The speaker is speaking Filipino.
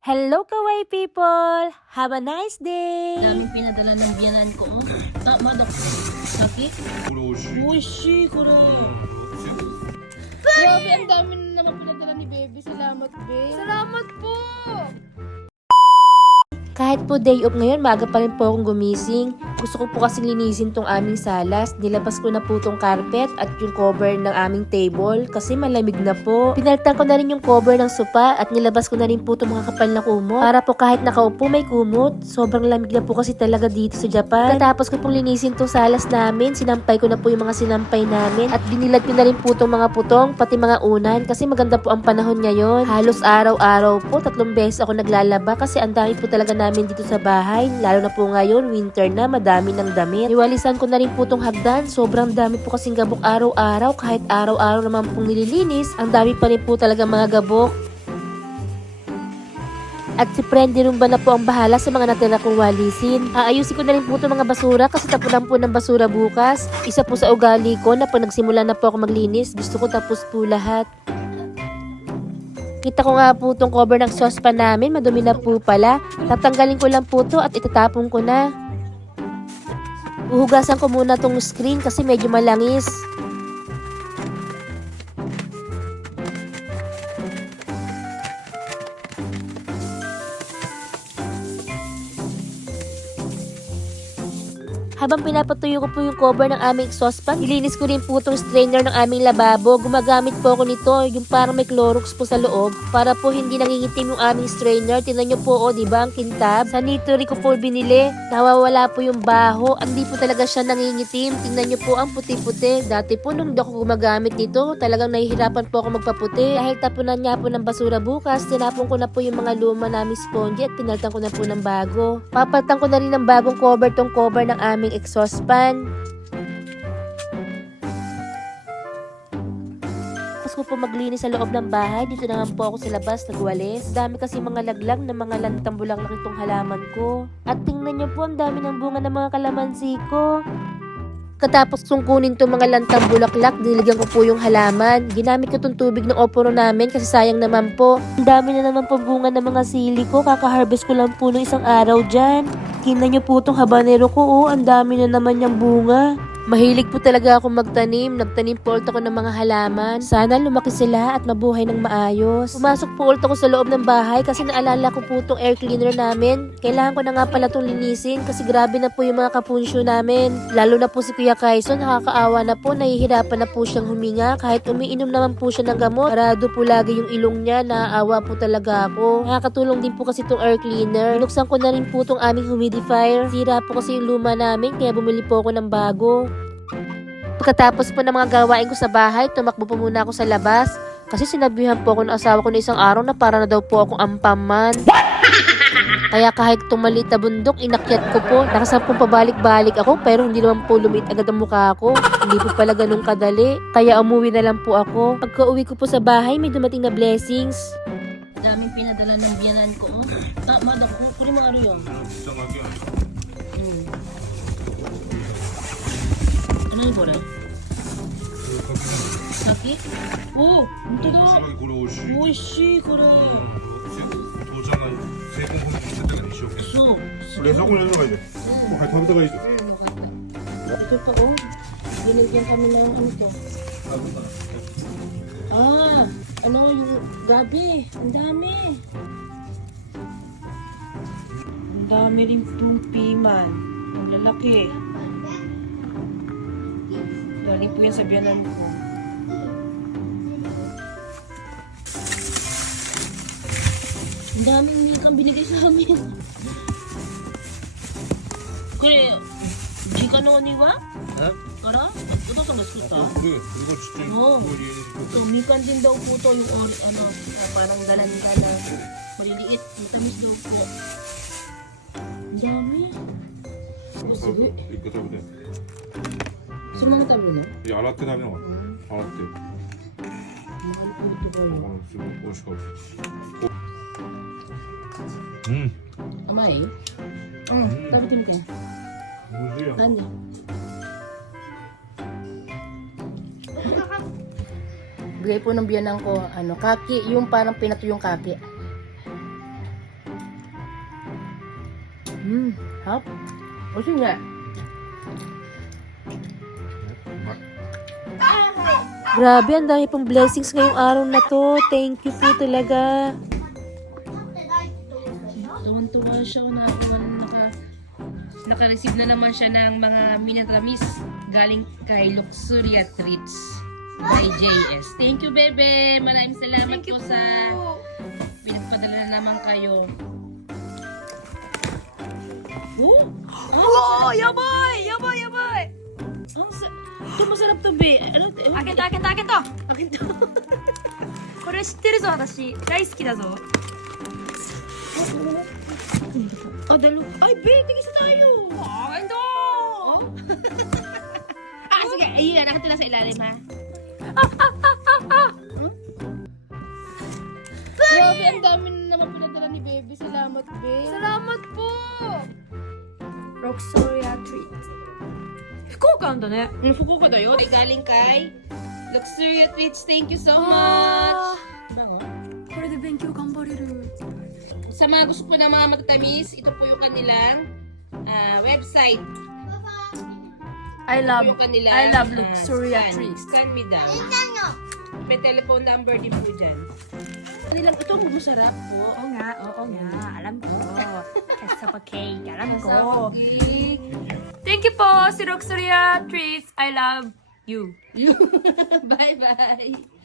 Hello, Kawaii people! Have a nice day! Daming pinadala ng biyanan ko. Tama daw. Sakit? これ美味しい。美味しいこれ。 Grabe, ang dami na naman pinadala ni Baby. Salamat, Babe. Salamat po! Kahit po day off ngayon, maaga pa rin po akong gumising. Gusto ko po kasing linisin tong aming salas. Nilabas ko na po tong carpet at yung cover ng aming table kasi malamig na po. Pinalitan ko na rin yung cover ng sopa at nilabas ko na rin po tong mga kapal na kumot. Para po kahit nakaupo may kumot. Sobrang lamig na po kasi talaga dito sa Japan. Katapos ko pong linisin tong salas namin, sinampay ko na po yung mga sinampay namin at binilad ko na rin po tong mga putong pati mga unan kasi maganda po ang panahon ngayon. Halos araw-araw po 3 beses ako naglalaba kasi ang dami po talaga namin dito sa bahay. Lalo na po ngayon, winter na, madami ng damit. Iwalisan ko na rin po tong hagdan. Sobrang dami po kasing gabok araw-araw. Kahit araw-araw naman pong nililinis, ang dami pa rin po talaga mga gabok. At si Prendy Rumba na po ang bahala sa mga natira kong walisin. Aayusin ko na rin po itong mga basura kasi tapunan po ng basura bukas. Isa po sa ugali ko na pag nagsimula na po ako maglinis, gusto ko tapos po lahat. Kita ko nga po itong cover ng saucepan namin, madumi na po pala. Tatanggalin ko lang po ito at itatapon ko na. Uhugasan ko muna itong screen kasi medyo malangis. Habang pinapatuyo ko po yung cover ng aming exhaust fan, ilinis ko rin po itong strainer ng aming lababo. Gumagamit po ako nito, yung parang may Clorox po sa loob, para po hindi nangingitim yung aming strainer. Tingnan nyo po, diba ang kintab? Sa Nitori ko po binili, nawawala po yung baho. Hindi po talaga siya nangingitim. Tingnan nyo po ang puti-puti. Dati po nung hindi ako gumagamit nito, talagang nahihirapan po ako magpaputi. Dahil tapunan nga po ng basura bukas, tinapon ko na po yung mga luma naming spongy at pinalitan ko na po ng bago. Papalitan ko na rin ng bagong cover tong cover ng aming exhaust fan. Tapos ko po maglinis sa loob ng bahay. Dito naman po ako sa labas nagwalis. Dami kasi mga laglag na mga lantang bulaklak itong halaman ko. At tingnan nyo po, ang dami ng bunga ng mga kalamansi ko. Katapos kong kunin itong mga lantang bulaklak, dinilagyan ko po yung halaman. Ginamit ko itong tubig ng oporo namin kasi sayang naman po. Ang dami na naman po bunga ng mga sili ko. Kaka-harvest ko lang po ng isang araw dyan. Tingnan nyo po itong habanero ko, ang dami na naman yung bunga. Mahilig po talaga ako magtanim. Nagtanim po ulit ako ng mga halaman. Sana lumaki sila at mabuhay ng maayos. Pumasok po ulit ako sa loob ng bahay kasi naalala ko po itong air cleaner namin. Kailangan ko na nga pala itong linisin kasi grabe na po yung mga kapunsyo namin. Lalo na po si Kuya Kaiso, nakakaawa na po. Nahihirapan na po siyang huminga. Kahit umiinom naman po siya ng gamot, parado po lagi yung ilong niya. Naaawa po talaga ako. Nakakatulong din po kasi itong air cleaner. Binuksan ko na rin po itong aming humidifier. Sira po kasi yung luma namin kaya bumili po ako ng bago. Pagkatapos po ng mga gawain ko sa bahay, tumakbo po muna ako sa labas. Kasi sinabihan po ako ng asawa ko na isang araw na para na daw po akong ampaman. Kaya kahit itong maliit na bundok, inakyat ko po. Nakasampung pabalik-balik ako pero hindi naman po lumit agad ang mukha ko. Hindi po pala ganun kadali. Kaya umuwi na lang po ako. Pagka uwi ko po sa bahay, may dumating na blessings. Daming pinadala ng biyanan ko. Tama daw. Kunin mo ano yun. Ano yun po rin? Sakit? Oh! Ito daw! これ美味しい。美味しいこれ。父ちゃんが成功法にしてたから一生懸命。そう。冷蔵庫に入れるのがいいで。はい、食べた方がいいです。 Ito pa oh. Binigyan kami ng ano to. Ano yung gabi. Ang dami. Ang dami rin pong piman. Ang lalaki. Galing po yan sa biyanan ko. Ang daming mikang binigay sa amin. Kaya, Jika no ni wa? え？ Kara? Ito sa mas kita. これちっちゃいの。 Oo. これ入れて So, mikan din daw po to yung ano, parang dalan-dalan. Maliliit. Yung tamis daw po. Ang dami. Oh, 食 sige. べて。一回食べて。 Sumang tabi no? いや洗って食べながら。洗って。 Mahal po ito ba yun? すごい美味しかった。うん。 Amay? Tabitin ka. 美味しいやん。 Ano? Bigay po ng biyanan ko, kaki, yung parang pinatuyong kaki. Hap? O sige. Grabe, ang dami pong blessings ngayong araw na to. Thank you po talaga. Tuwan-tuwa siya na naka-receive na naman siya ng mga minatamis galing kay Luxuria Treats by JS. Thank you, bebe. Maraming salamat po sa pinagpadala na naman kayo. Oh, yaboy! Yaboy, yaboy! Ito masarap to, be. Ano? 開けた開けた開けた Akin to. これ知ってるぞ私大好きだぞ Oh, ay, be, tigisa tayo. akin to Sige. Ayan, nakita na sa ilalim, ha? Grabe, ang dami na naman pinadala ni baby. Salamat, be. salamat po Luxuria Treat 福岡なんだね Fukuoka dayo. Galing kay Luxuria Treats. Thank you so much. Bango. これで勉強頑張れる Sa mga gusto po ng mga matatamis, ito po yung kanilang website. I love Ito yung kanilang I love Luxuria scan. Treats Scan me down. May telephone number din po dyan. Kanilang ito masarap po. oo nga alam ko cassava cake alam ko Cake. thank you po si Luxuria Treats I love you Bye-bye.